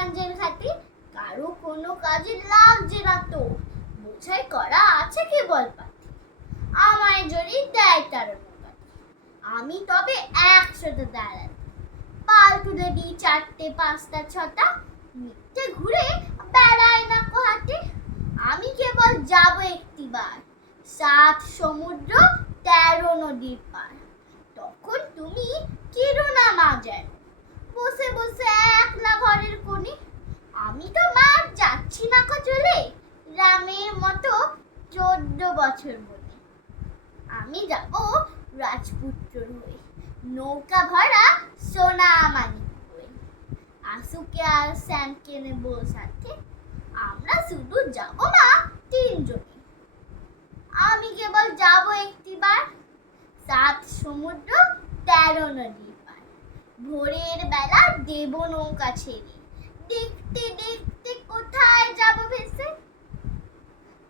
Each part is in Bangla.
গ্রামেগঞ্জের ঘাটে কারো কোনো কাজে লাগছে না তো, বোঝাই করা আছে কেবল পাখি, আমায় জড়ি দেয় তাড়ানো কাঠি। আমি তবে একসাথে দাঁড়াই, পাল তুলে দিই 4টে 5টা 6টা, মিথ্যে ঘুরে বেড়ায় না হাটে। আমি কেবল যাব একটিবার 7 সমুদ্র 13 নদীর পার। তখন তুমি কেরো না মা যেন, বসে বসে একলা ঘরের কোণে। আমি তো মা যাচ্ছি না চলে, রামের মতো 14 বছর বনে। আমি যাব রাজপুত্র হয়ে, নৌকা ভরা সোনা মানিক বয়ে। আসুকে আর শ্যামকে নেব সাথে, আমরা শুধু যাব মা 3 জনে। আমি কেবল যাব একটিবার 7 সমুদ্র 13 নদীর পার। ভোরের বেলা দেব নৌকা ছেড়ে, দেখতে দেখতে কোথায় যাব ভেসে।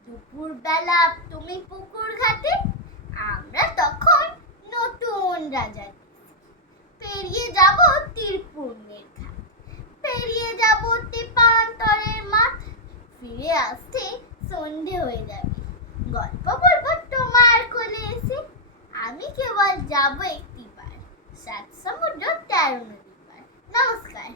দুপুর বেলা তুমি পুকুর ঘাটে, আমরা তখন নতুন রাজা। পেরিয়ে যাব তীরপূর্ণের ঘাট, পেরিয়ে যাব তেপান্তরের মাঠ। ফিরে আসতে সন্ধে হয়ে যাবে, গল্প বলবো তোমার কোলে এসে। আমি কেবল যাব একটিবার 7 সমুদ্র 13 নদীর পার। নমস্কার।